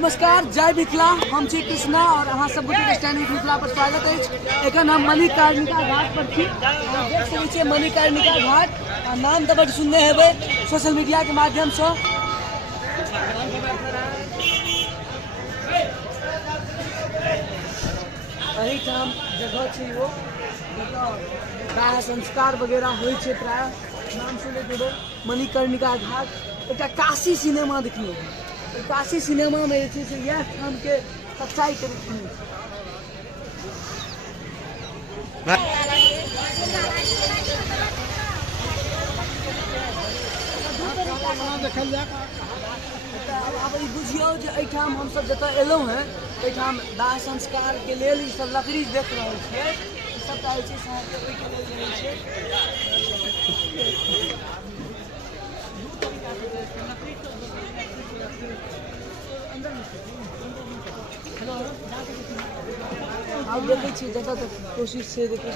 नमस्कार, जय मिथिला। हम छी कृष्णा और अहाँ सब गोटे स्टैंड विथ मिथिला पर स्वागत है। एखन हम मणिकर्णिका घाट पर छी। देख सकै छियै मणिकर्णिका घाट नाम तो बड़ सुनने हेबै सोशल मीडिया के माध्यम से। एहिठाम जगह छै वो दाह संस्कार वगैरह होइ छै प्राय। नाम सुनैत हेबै मणिकर्णिका घाट। एक काशी सिनेमा देखिए, काशी सिनेमा में यह ठाम के सच्चाई के अब बुझियो जे एठाम हम सब जतऽ एलहुँ हैं एठाम दाह संस्कार के लेल ई सब लकड़ी देख रहल छियै, सबटा जे छै से अहाँके ओहि के लेल रहै छै। आप देखे छीये जतऽ तक कोशिश से देखे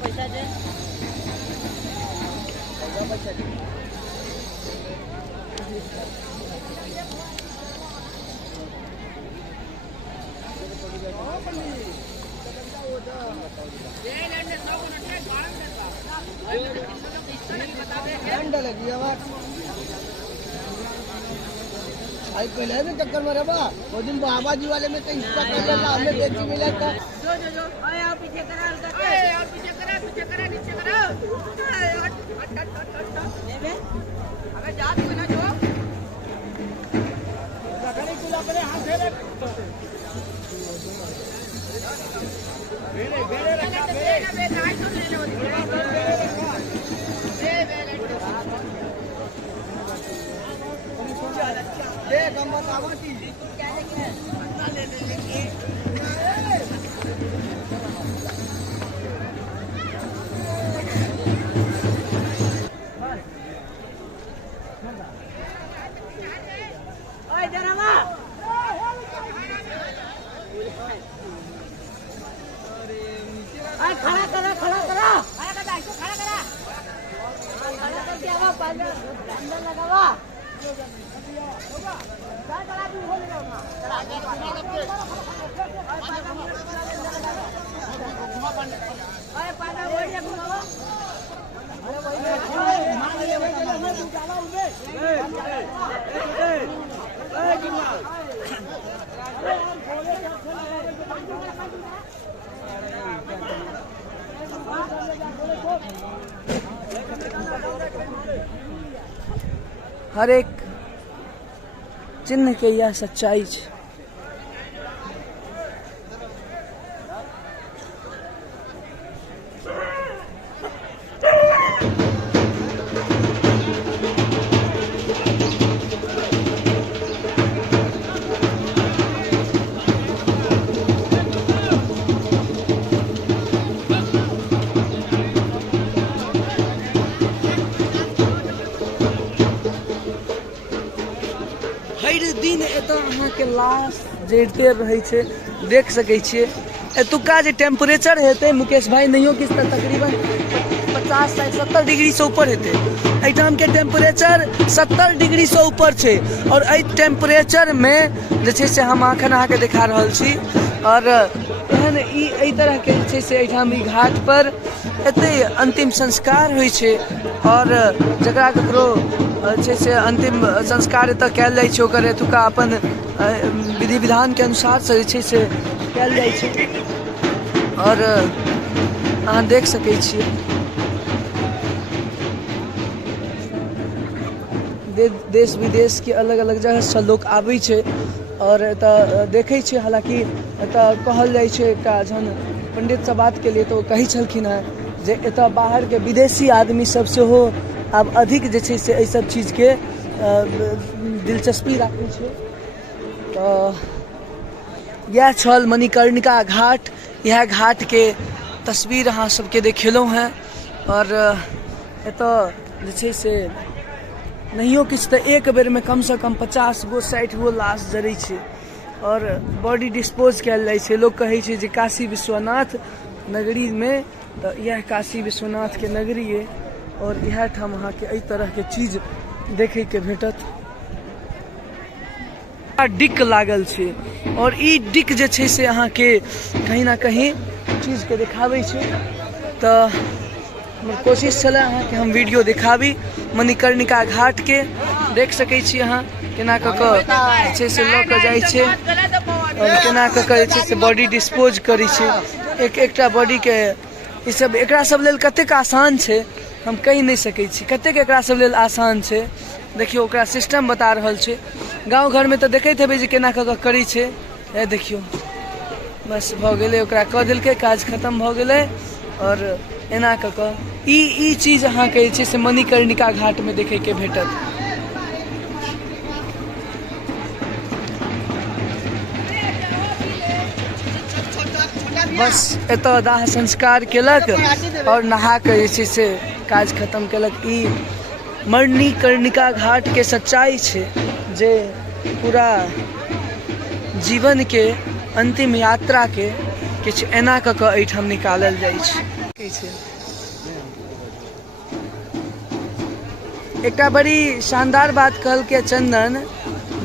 पैसा दे। पहले भी टक्कर में रहा वो दिन बाबा जी वाले में तो हिस्सा कर लेना हमें देखी मिला था। जो जो जो अरे आप पीछे करा, अरे आप पीछे करा नीचे करा। अबे जा तू ना जो लकड़ी कुला करे हाथ दे रे। बेरे रखा बे गाय तो ले लो ये गंगा सावती क्या लेके ले लेके ओए डरावा अरे खड़ा करा इसको खड़ा करके आवा अंदर लगावा। हर एक चिन्ह के यह सच्चाई है। हर दिन एतऽ अहाँके लाश जड़ते रहे छे, देख सकै छियै। एतुका जे टेम्परेचर हेतै मुकेश भाई नहियो किछु तऽ तकरीबन 50 60 70 डिग्री से ऊपर हेतै। एहिठाम के टेम्परेचर 70 डिग्री से ऊपर छै और एहि टेम्परेचर में जे छै से हम अखन अहाँके देखा रहल छी। और एहन एहि तरह के जे छै से एहिठाम ई घाट पर एते अंतिम संस्कार होइ छै और जकरा ककरो छै से अंतिम संस्कार एतऽ कयल जाइ छै ओकर एतुका अपन विधि विधान के अनुसार से जे छै से कयल जाइ छै। और अहाँ देख सकै छियै देश विदेश के अलग अलग जगह से लोग आबै छै और एतऽ देखै छै। हालांकि एतऽ कहल जाइ छै एकटा जहन पंडित से बात के लिए तो कहै छलखिन हैं जे एतऽ बाहर के विदेशी आदमी सब सेहो आब अधिक जे छै से एहि सब चीज के दिलचस्पी राखै छै। तऽ यह छल मणिकर्णिका घाट। यह घाट के तस्वीर अहाँ सबके देखेलहुँ हैं और एतऽ जे छै से नहियो किछु तऽ एक बेर में कम से कम 50 गो 60 गो लाश जरै छै और बॉडी डिस्पोज कयल जाइ छै। लोग कहै छै जे काशी विश्वनाथ नगरी में तऽ यह काशी विश्वनाथ के नगरी है और यह ठाम अहाँ के एहि तरह के चीज देखे के भेटत। डिक लागल छै और ई डिक जे छै से अहाँ के कहीं ना कहीं चीज के दिखाबै छै। तऽ हमर कोशिश छलै अहाँ के हम वीडियो दिखाबी मणिकर्णिका घाट के। देख सकै छी अहाँ केना कऽ जे छै से लऽ कऽ जाइ छै और केना कऽ जे छै से बॉडी डिस्पोज करै छै। एकटा बॉडी के ई सब एकरा सब लेल कतेक आसान छै हम कहि नहीं सकै छी। कतेक एकरा सब लेल आसान छै देखियो ओकरा सिस्टम बता रहल छै। गाँव घर में तो देखैत हेबै जे केना कऽ करै छै। ए देखियो बस भऽ गेलै ओकरा कऽ देलकै काज खत्म भऽ गेलै। और एना कऽ ई चीज अहाँ के जे छै से मणिकर्णिका घाट में देखे के भेटत। बस एतऽ दाह संस्कार केलक और नहा के जे छै से काज खत्म केलक। ई मणिकर्णिका घाट के सच्चाई छै जे पूरा जीवन के अंतिम यात्रा के किछु एना कऽ एहिठाम निकालल जाइ छै। एकटा बड़ी शानदार बात कहल के चंदन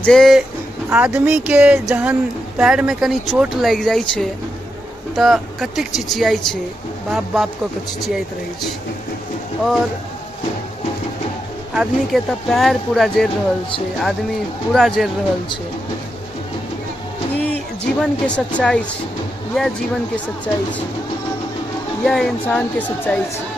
जे आदमी के जहन पैर में कनी चोट लग जाइ छै तऽ कतेक चिचियाई छै बाप बाप कऽ के चिचियाइत रहै छै और आदमी के तऽ पैर पूरा जड़ रहल छै आदमी पूरा जड़ रहल छै। ई जीवन के सच्चाई छै। यह जीवन के सच्चाई छै। यह इंसान के सच्चाई छै।